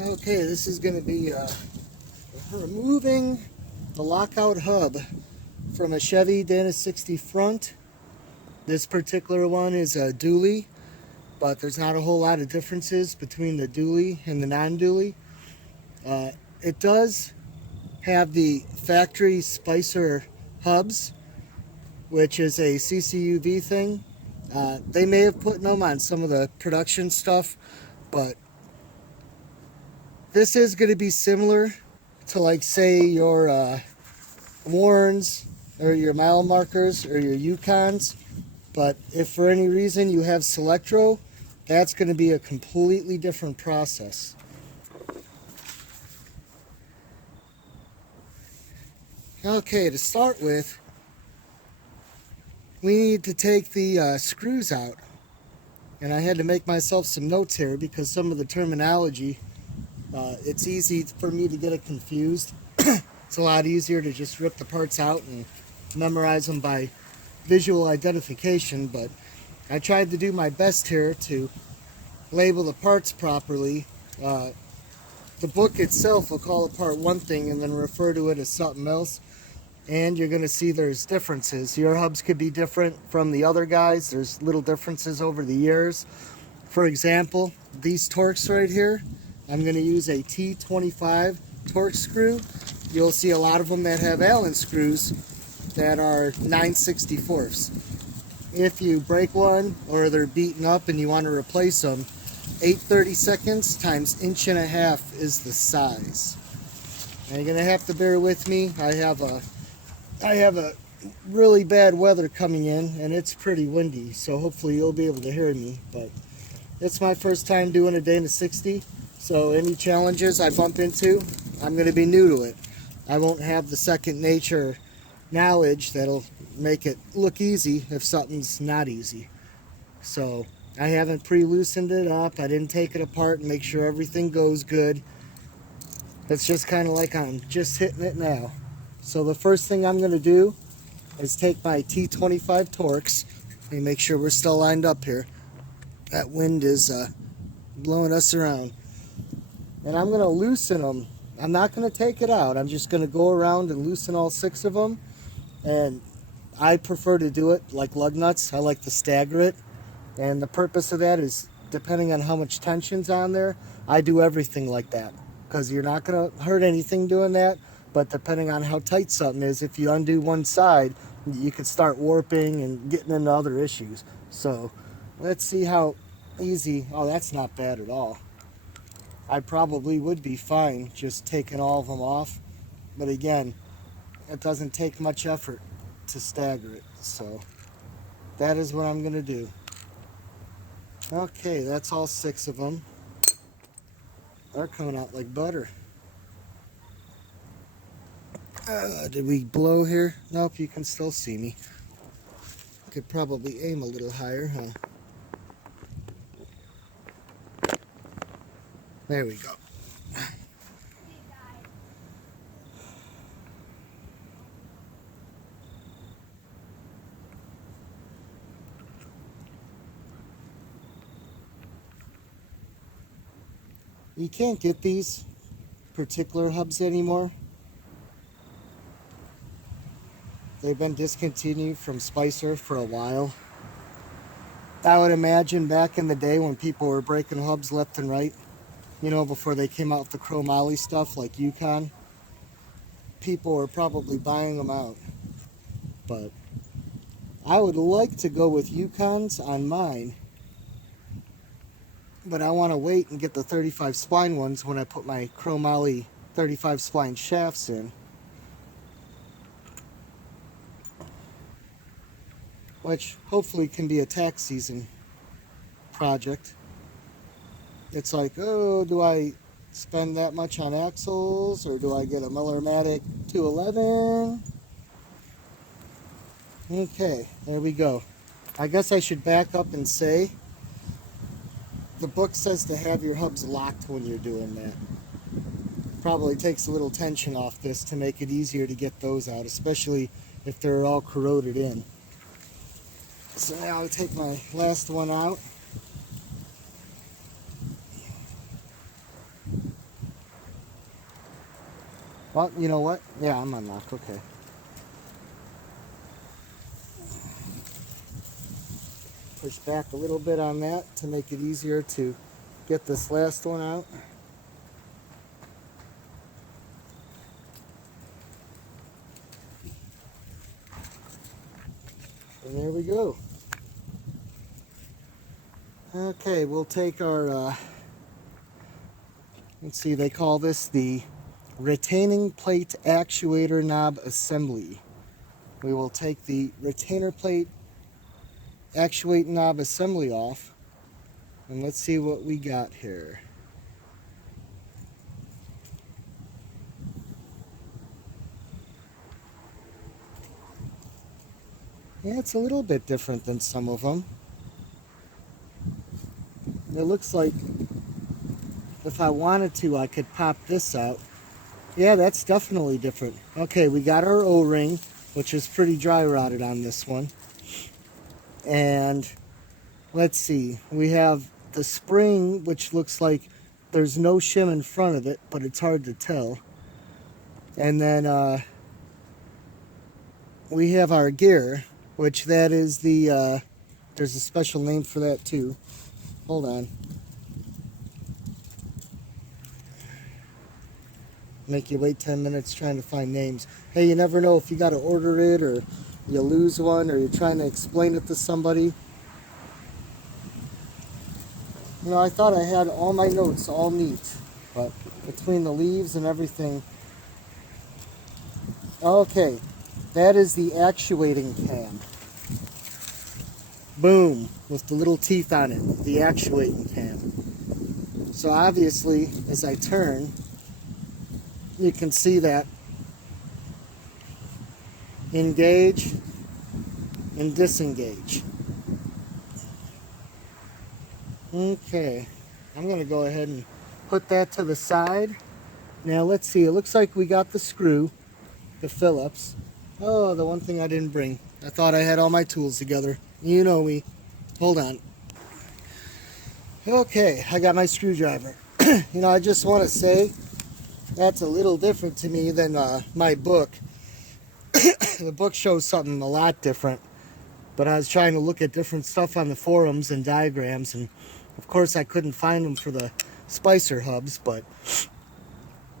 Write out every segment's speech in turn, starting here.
Okay, this is going to be removing the lockout hub from a Chevy Dana 60 front. This particular one is a dually, but there's not a whole lot of differences between the dually and the non-dually. It does have the factory Spicer hubs, which is a CCUV thing. They may have put them on some of the production stuff, but this is going to be similar to, like, say, your Warns or your mile markers or your Yukons. But if for any reason you have Selectro, that's going to be a completely different process. Okay, to start with, we need to take the screws out. And I had to make myself some notes here because some of the terminology, it's easy for me to get it confused. It's a lot easier to just rip the parts out and memorize them by visual identification, but I tried to do my best here to label the parts properly. The book itself will call a part one thing and then refer to it as something else, and you're going to see there's differences. Your hubs could be different from the other guys. There's little differences over the years. For example, these Torx right here, I'm going to use a T25 Torx screw. You'll see a lot of them that have Allen screws that are 9/64ths. If you break one or they're beaten up and you want to replace them, 8/32 times 1.5 inches is the size. Now you're going to have to bear with me. I have a really bad weather coming in and it's pretty windy, so hopefully you'll be able to hear me. But it's my first time doing a Dana 60, so any challenges I bump into, I'm going to be new to it. I won't have the second nature knowledge that'll make it look easy if something's not easy. So I haven't pre-loosened it up. I didn't take it apart and make sure everything goes good. It's just kind of like I'm just hitting it now. So the first thing I'm going to do is take my T25 Torx. Let me make sure we're still lined up here. That wind is blowing us around. And I'm going to loosen them. I'm not going to take it out. I'm just going to go around and loosen all 6 of them. And I prefer to do it like lug nuts. I like to stagger it. And the purpose of that is, depending on how much tension's on there, I do everything like that. Because you're not going to hurt anything doing that. But depending on how tight something is, if you undo one side, you could start warping and getting into other issues. So let's see how easy. Oh, that's not bad at all. I probably would be fine just taking all of them off. But again, it doesn't take much effort to stagger it. So that is what I'm going to do. Okay, that's all 6 of them. They're coming out like butter. Did we blow here? Nope, you can still see me. Could probably aim a little higher, huh? There we go. You can't get these particular hubs anymore. They've been discontinued from Spicer for a while. I would imagine back in the day when people were breaking hubs left and right, you know, before they came out with the chromoly stuff like Yukon, people were probably buying them out. But I would like to go with Yukons on mine, but I want to wait and get the 35 spline ones when I put my chromoly 35 spline shafts in, which hopefully can be a tax season project. It's like, oh, do I spend that much on axles, or do I get a Miller-Matic 211? Okay, there we go. I guess I should back up and say, the book says to have your hubs locked when you're doing that. Probably takes a little tension off this to make it easier to get those out, especially if they're all corroded in. So now I'll take my last one out. Well, you know what? Yeah, I'm unlocked. Okay. Push back a little bit on that to make it easier to get this last one out. And there we go. Okay, we'll take our, let's see, they call this the retaining plate actuator knob assembly. We will take the retainer plate actuate knob assembly off, and let's see what we got here. Yeah, it's a little bit different than some of them. It looks like if I wanted to, I could pop this out. Yeah, that's definitely different. Okay, we got our O-ring, which is pretty dry rotted on this one. And let's see, we have the spring, which looks like there's no shim in front of it, but it's hard to tell. And then we have our gear, which that is the, there's a special name for that too. Hold on. Make you wait 10 minutes trying to find names. Hey, you never know if you got to order it or you lose one or you're trying to explain it to somebody. You know, I thought I had all my notes all neat, but between the leaves and everything. Okay, that is the actuating cam. Boom, with the little teeth on it, the actuating cam. So obviously, as I turn, you can see that engage and disengage. Okay, I'm going to go ahead and put that to the side. Now let's see, it looks like we got the screw, the Phillips. Oh, the one thing I didn't bring. I thought I had all my tools together. You know me. Hold on. Okay, I got my screwdriver. You know, I just want to say that's a little different to me than my book. The book shows something a lot different, but I was trying to look at different stuff on the forums and diagrams, and of course I couldn't find them for the Spicer hubs, but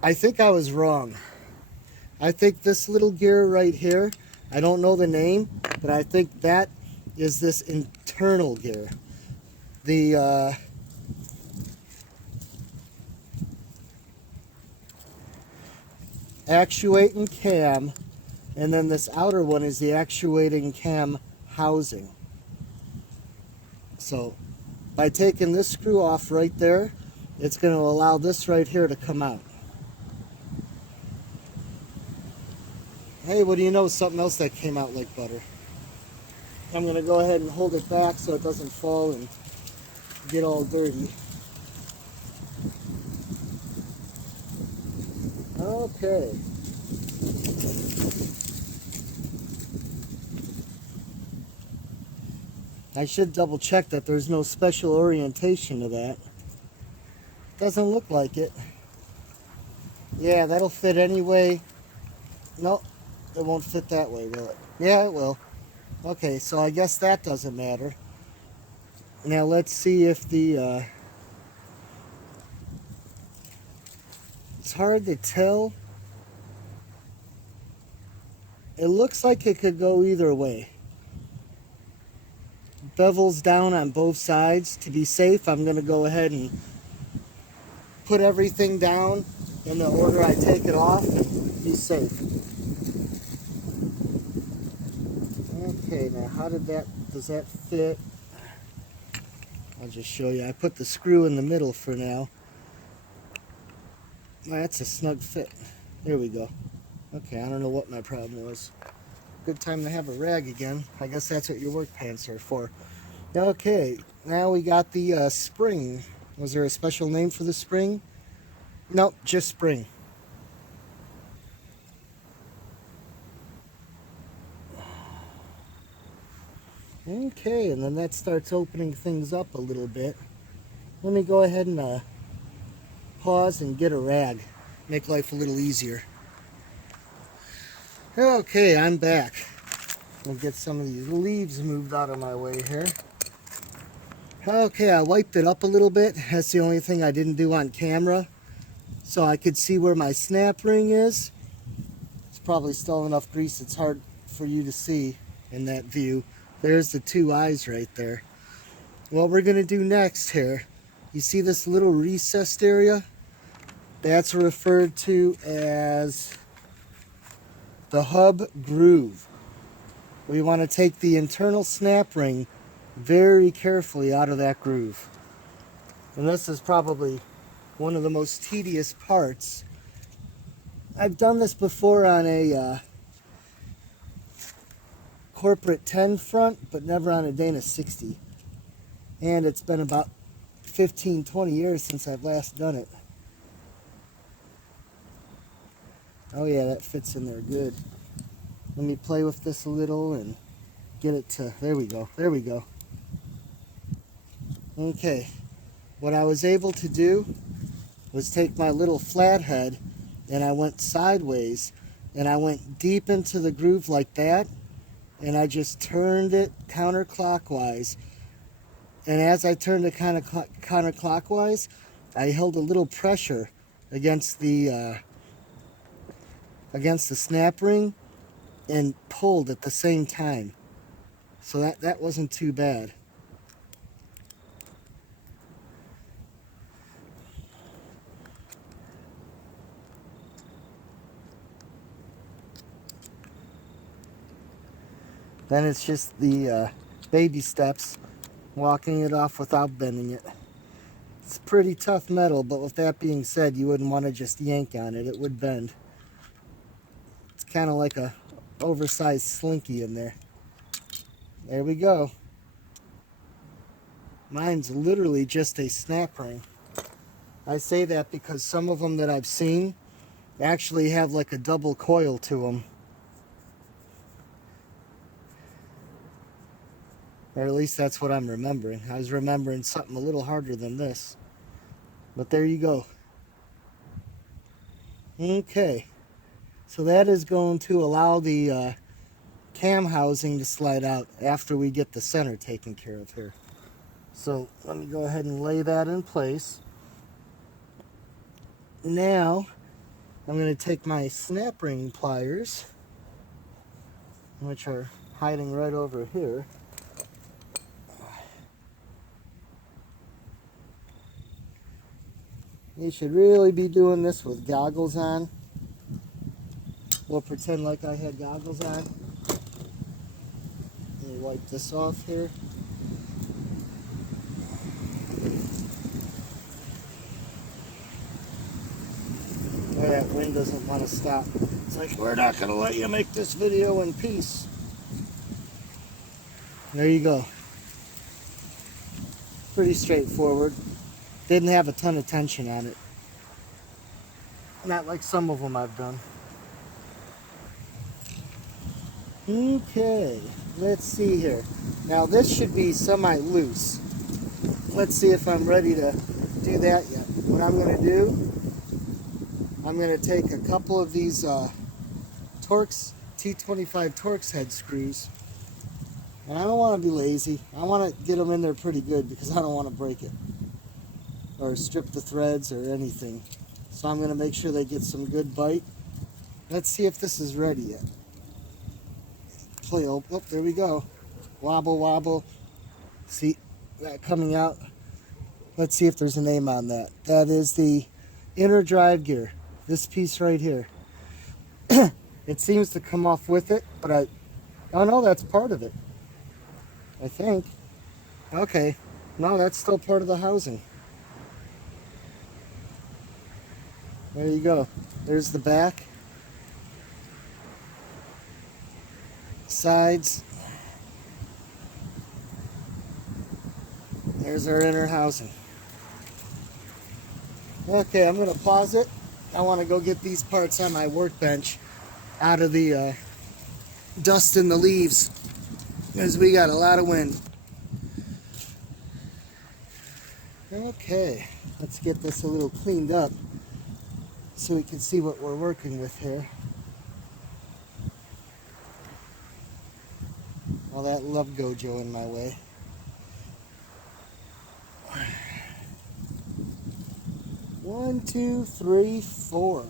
I think I was wrong. I think this little gear right here, I don't know the name, but I think that is this internal gear. The actuating cam, and then this outer one is the actuating cam housing. So by taking this screw off right there, it's going to allow this right here to come out. Hey, what do you know? Something else that came out like butter. I'm going to go ahead and hold it back so it doesn't fall and get all dirty. Okay. I should double check that there's no special orientation to that. Doesn't look like it. Yeah, that'll fit anyway. Nope, it won't fit that way, will it? Yeah, it will. Okay, so I guess that doesn't matter. Now let's see if the, it's hard to tell. It looks like it could go either way. Bevels down on both sides. To be safe, I'm going to go ahead and put everything down in the order I take it off and be safe. Okay, now how does that fit? I'll just show you. I put the screw in the middle for now. That's a snug fit. There we go. Okay, I don't know what my problem was. Good time to have a rag again. I guess that's what your work pants are for. Okay, now we got the spring. Was there a special name for the spring? Nope, just spring. Okay, and then that starts opening things up a little bit. Let me go ahead and pause and get a rag. Make life a little easier. Okay, I'm back. We'll get some of these leaves moved out of my way here. Okay, I wiped it up a little bit. That's the only thing I didn't do on camera. So I could see where my snap ring is. It's probably still enough grease, it's hard for you to see in that view. There's the two eyes right there. What we're gonna do next here, you see this little recessed area? That's referred to as the hub groove. We want to take the internal snap ring very carefully out of that groove. And this is probably one of the most tedious parts. I've done this before on a corporate 10 front, but never on a Dana 60. And it's been about 15-20 years since I've last done it. Oh yeah, that fits in there good. Let me play with this a little and get it to, there we go, there we go. Okay, what I was able to do was take my little flathead and I went sideways and I went deep into the groove like that, and I just turned it counterclockwise. And as I turned it kind of counterclockwise, I held a little pressure against the snap ring and pulled at the same time. So that wasn't too bad. Then it's just the baby steps, walking it off without bending it. It's pretty tough metal, but with that being said, you wouldn't want to just yank on it. It would bend. It's kind of like a oversized slinky in there. There we go. Mine's literally just a snap ring. I say that because some of them that I've seen actually have like a double coil to them. Or at least that's what I'm remembering. I was remembering something a little harder than this. But there you go. Okay. So that is going to allow the cam housing to slide out after we get the center taken care of here. So let me go ahead and lay that in place. Now I'm going to take my snap ring pliers, which are hiding right over here. You should really be doing this with goggles on. We'll pretend like I had goggles on. Let me wipe this off here. Oh, that wind doesn't want to stop. It's like, we're not going to let you make this video in peace. There you go. Pretty straightforward. Didn't have a ton of tension on it. Not like some of them I've done. Okay, let's see here. Now this should be semi-loose. Let's see if I'm ready to do that yet. What I'm going to do, I'm going to take a couple of these Torx, T25 Torx head screws. And I don't want to be lazy. I want to get them in there pretty good because I don't want to break it or strip the threads or anything. So I'm going to make sure they get some good bite. Let's see if this is ready yet. Oh, there we go. Wobble, wobble. See that coming out? Let's see if there's a name on that. That is the inner drive gear. This piece right here. It seems to come off with it, but oh no, that's part of it. I think. Okay. No, that's still part of the housing. There you go. There's the back. Sides. There's our inner housing. Okay, I'm going to pause it. I want to go get these parts on my workbench out of the dust and the leaves, because we got a lot of wind. Okay, let's get this a little cleaned up so we can see what we're working with here. all that love Gojo in my way. One, two, three, four.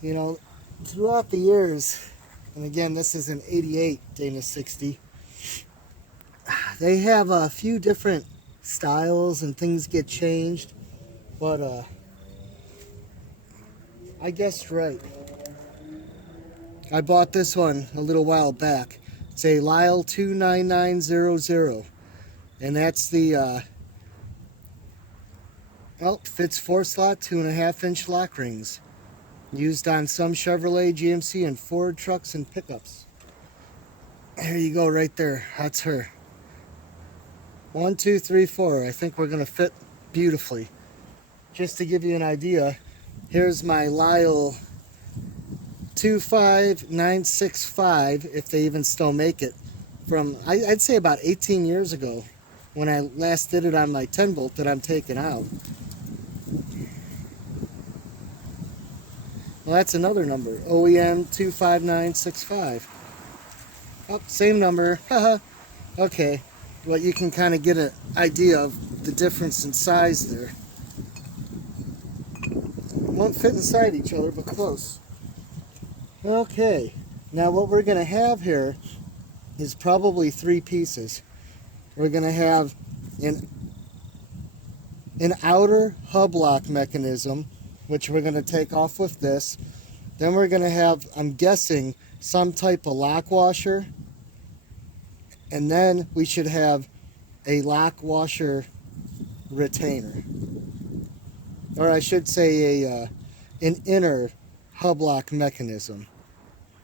You know, throughout the years, and again, this is an 88 Dana 60, they have a few different styles and things get changed, but I guessed right. I bought this one a little while back. It's a Lyle 29900, and that's the fits 4-slot 2.5-inch lock rings, used on some Chevrolet, GMC, and Ford trucks and pickups. There you go, right there. That's her. 1, 2, 3, 4. I think we're gonna fit beautifully. Just to give you an idea, here's my Lyle 25965, if they even still make it, from I'd say about 18 years ago, when I last did it on my 10 volt that I'm taking out. Well, that's another number, OEM 25965. Oh, same number. Okay, well, you can kind of get an idea of the difference in size there. Won't fit inside each other, but close. Okay, now what we're going to have here is probably 3 pieces. We're going to have an outer hub lock mechanism, which we're going to take off with this. Then we're going to have, I'm guessing, some type of lock washer. And then we should have a lock washer retainer. Or I should say an inner hub lock mechanism.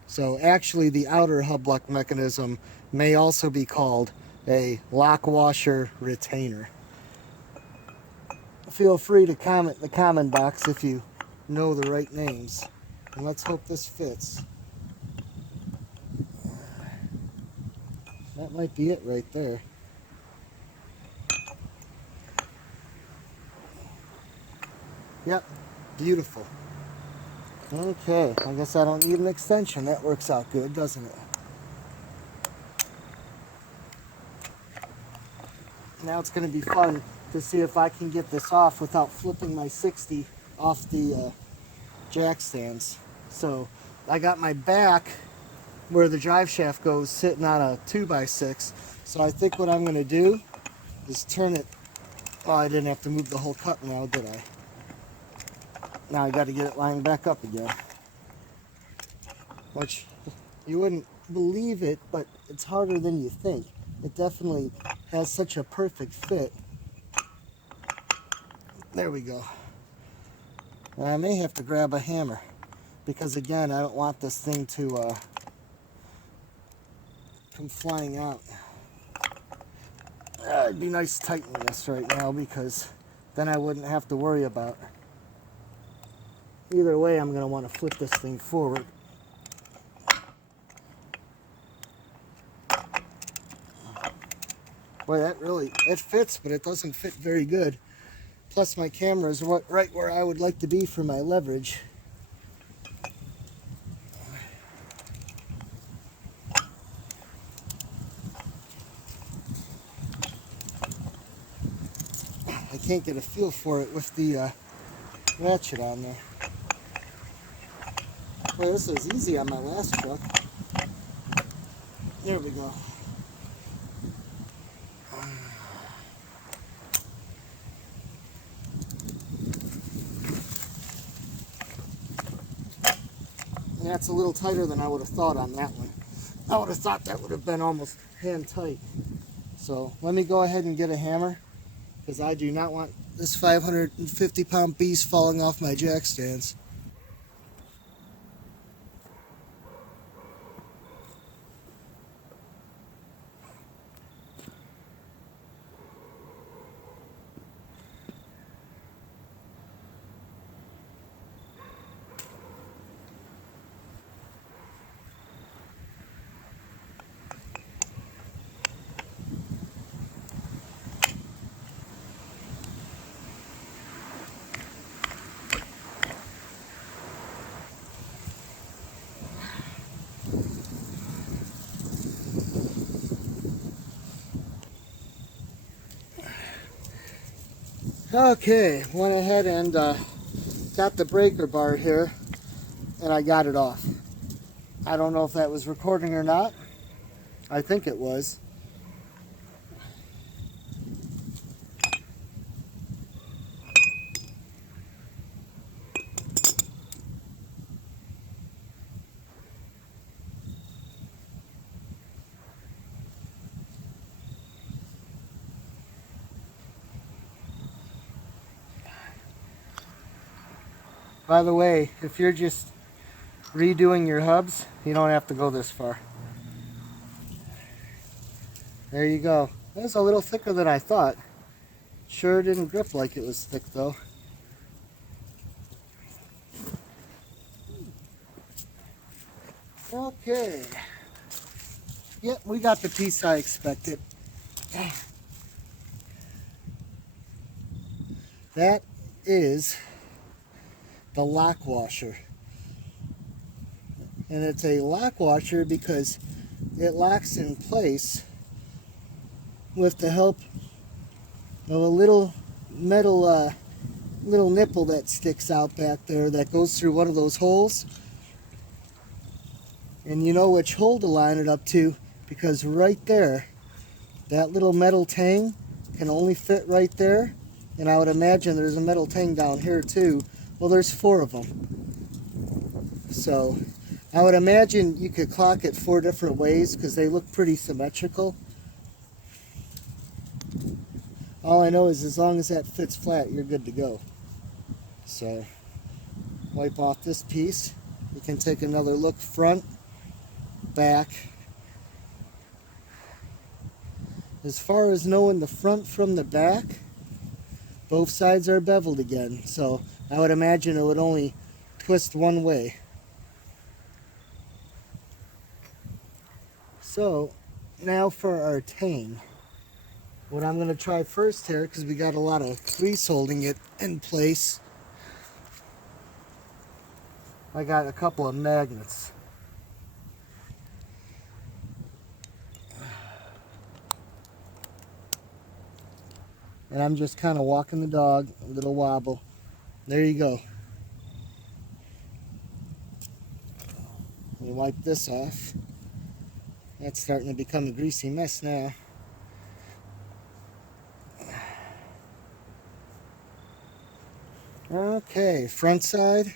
So actually the outer hub lock mechanism may also be called a lock washer retainer. Feel free to comment in the comment box if you know the right names. And let's hope this fits. That might be it right there. Yep, beautiful. Okay, I guess I don't need an extension. That works out good, doesn't it? Now it's going to be fun to see if I can get this off without flipping my 60 off the jack stands. So I got my back where the drive shaft goes sitting on a 2x6. So I think what I'm going to do is turn it. Oh, I didn't have to move the whole cup now, did I? Now I got to get it lined back up again. Which, you wouldn't believe it, but it's harder than you think. It definitely has such a perfect fit. There we go. And I may have to grab a hammer, because again, I don't want this thing to come flying out. It'd be nice tightening this right now, because then I wouldn't have to worry about it. Either way, I'm going to want to flip this thing forward. Boy, it fits, but it doesn't fit very good. Plus, my camera is right where I would like to be for my leverage. I can't get a feel for it with the ratchet on there. Boy, this was easy on my last truck. There we go. And that's a little tighter than I would have thought on that one. I would have thought that would have been almost hand tight. So let me go ahead and get a hammer, because I do not want this 550-pound beast falling off my jack stands. Okay, went ahead and got the breaker bar here, and I got it off. I don't know if that was recording or not. I think it was. By the way, if you're just redoing your hubs, you don't have to go this far. There you go. It was a little thicker than I thought. Sure didn't grip like it was thick though. Okay. Yep, we got the piece I expected. That is the lock washer. And it's a lock washer because it locks in place with the help of a little metal little nipple that sticks out back there that goes through one of those holes. And you know which hole to line it up to, because right there, that little metal tang can only fit right there. And I would imagine there's a metal tang down here too. Well, there's 4 of them. So I would imagine you could clock it 4 different ways because they look pretty symmetrical. All I know is as long as that fits flat, you're good to go. So wipe off this piece. You can take another look front, back. As far as knowing the front from the back, both sides are beveled again. So I would imagine it would only twist one way. So now for our tang. What I'm going to try first here, because we got a lot of grease holding it in place, I got a couple of magnets. And I'm just kind of walking the dog, a little wobble. There you go. Let me wipe this off. That's starting to become a greasy mess now. Okay, front side,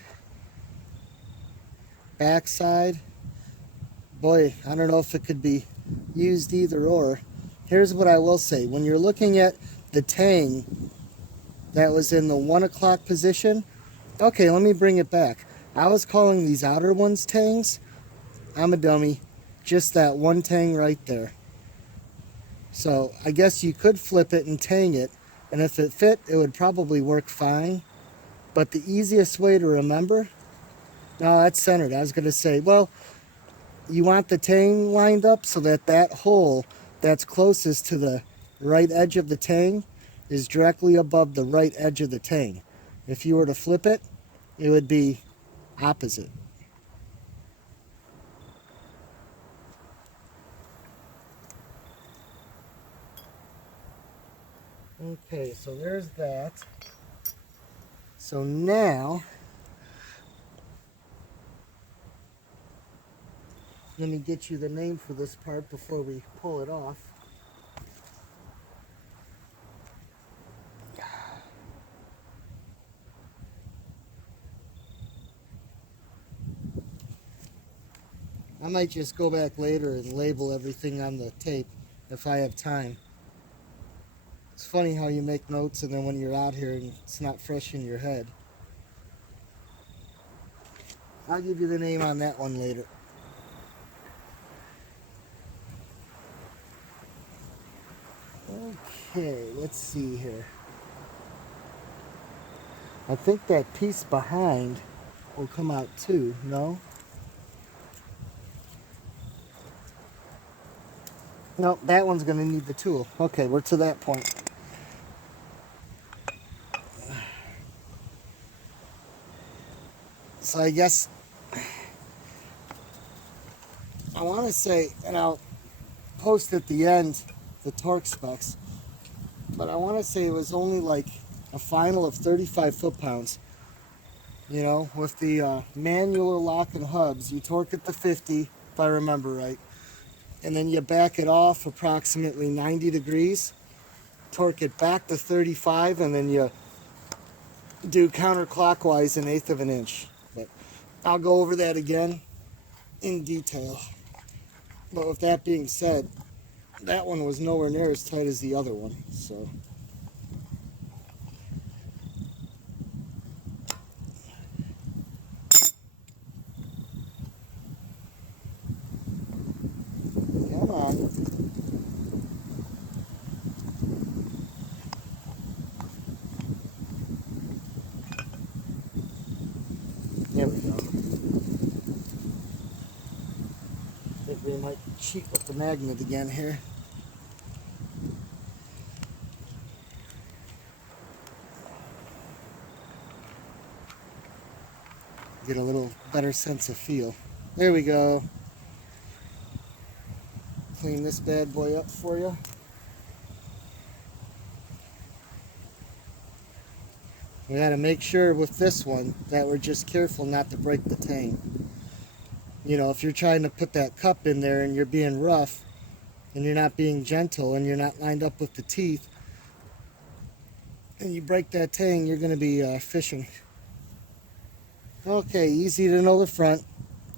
back side. Boy, I don't know if it could be used either or. Here's what I will say. When you're looking at the tang that was in the 1 o'clock position, okay, let me bring it back. I was calling these outer ones tangs. I'm a dummy. Just that one tang right there. So I guess you could flip it and tang it, and if it fit, it would probably work fine. But the easiest way to remember, no, that's centered. I was going to say, well, you want the tang lined up so that that hole that's closest to the right edge of the tang is directly above the right edge of the tang. If you were to flip it, it would be opposite. Okay, so there's that. So now, let me get you the name for this part before we pull it off. I might just go back later and label everything on the tape if I have time. It's funny how you make notes and then when you're out here and it's not fresh in your head. I'll give you the name on that one later. Okay, let's see here. I think that piece behind will come out too, no? No, that one's going to need the tool. Okay, we're to that point. So I guess I want to say, and I'll post at the end the torque specs, but I want to say it was only like a final of 35 foot-pounds. You know, with the manual locking hubs, you torque it to 50, if I remember right, and then you back it off approximately 90 degrees, torque it back to 35, and then you do counterclockwise 1/8 of an inch. But I'll go over that again in detail. But with that being said, that one was nowhere near as tight as the other one, so. Come on. There we go. I think we might cheat with the magnet again here. Get a little better sense of feel. There we go. Clean this bad boy up for you. We got to make sure with this one that we're just careful not to break the tang. You know, if you're trying to put that cup in there and you're being rough and you're not being gentle and you're not lined up with the teeth and you break that tang, you're going to be fishing. Okay, easy to know the front.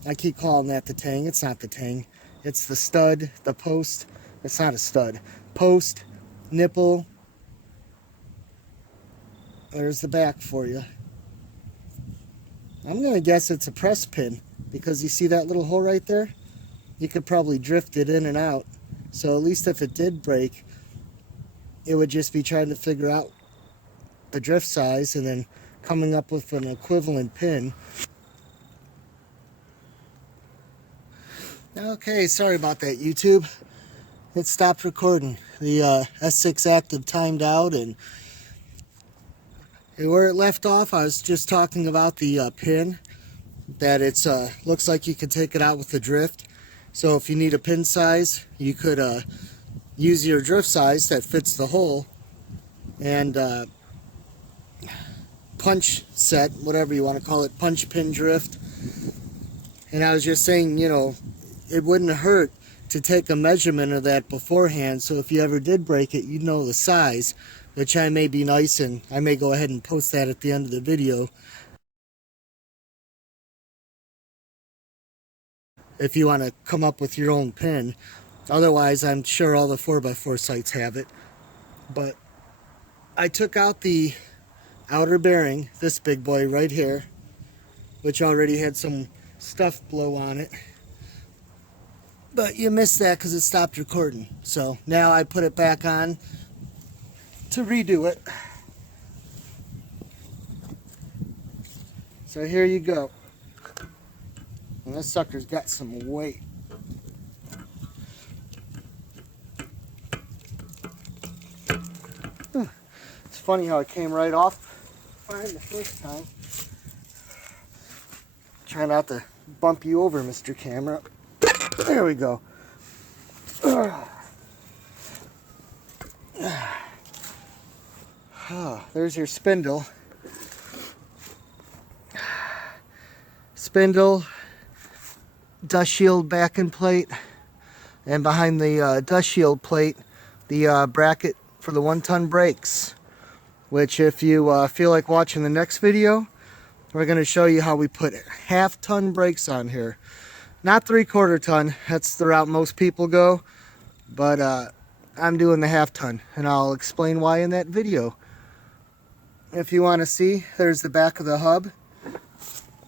I keep calling that the tang. It's not the tang. It's the stud, the post. It's not a stud. Post, nipple. There's the back for you. I'm going to guess it's a press pin because you see that little hole right there? You could probably drift it in and out. So at least if it did break, it would just be trying to figure out the drift size and then coming up with an equivalent pin. Okay, sorry about that, YouTube. It stopped recording. The S6 Active timed out, and where it left off, I was just talking about the pin. That it's looks like you could take it out with the drift. So if you need a pin size, you could use your drift size that fits the hole and punch set, whatever you want to call it, punch pin drift. And I was just saying, you know, it wouldn't hurt to take a measurement of that beforehand, so if you ever did break it, you'd know the size, which I may be nice, and I may go ahead and post that at the end of the video if you want to come up with your own pin. Otherwise, I'm sure all the 4x4 sites have it. But I took out the outer bearing, this big boy right here, which already had some stuff blow on it. But you missed that because it stopped recording. So now I put it back on to redo it. So here you go. And this sucker's got some weight. It's funny how it came right off fine the first time. Try not to bump you over, Mr. Camera. There we go. There's your spindle. Spindle, dust shield backing plate, and behind the dust shield plate, the bracket for the 1-ton brakes, which if you feel like watching the next video, we're going to show you how we put 1/2-ton brakes on here. Not 3/4 ton, that's the route most people go, but I'm doing the 1/2-ton, and I'll explain why in that video. If you want to see, there's the back of the hub.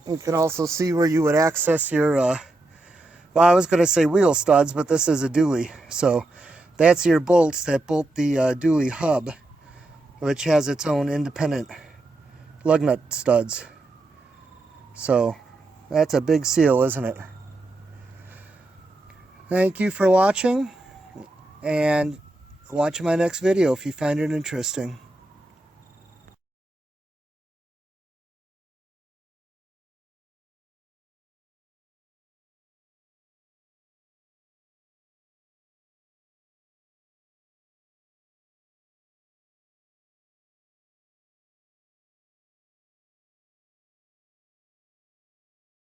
You can also see where you would access your, well, I was going to say wheel studs, but this is a dually. So that's your bolts that bolt the dually hub, which has its own independent lug nut studs. So that's a big seal, isn't it? Thank you for watching, and watch my next video if you find it interesting.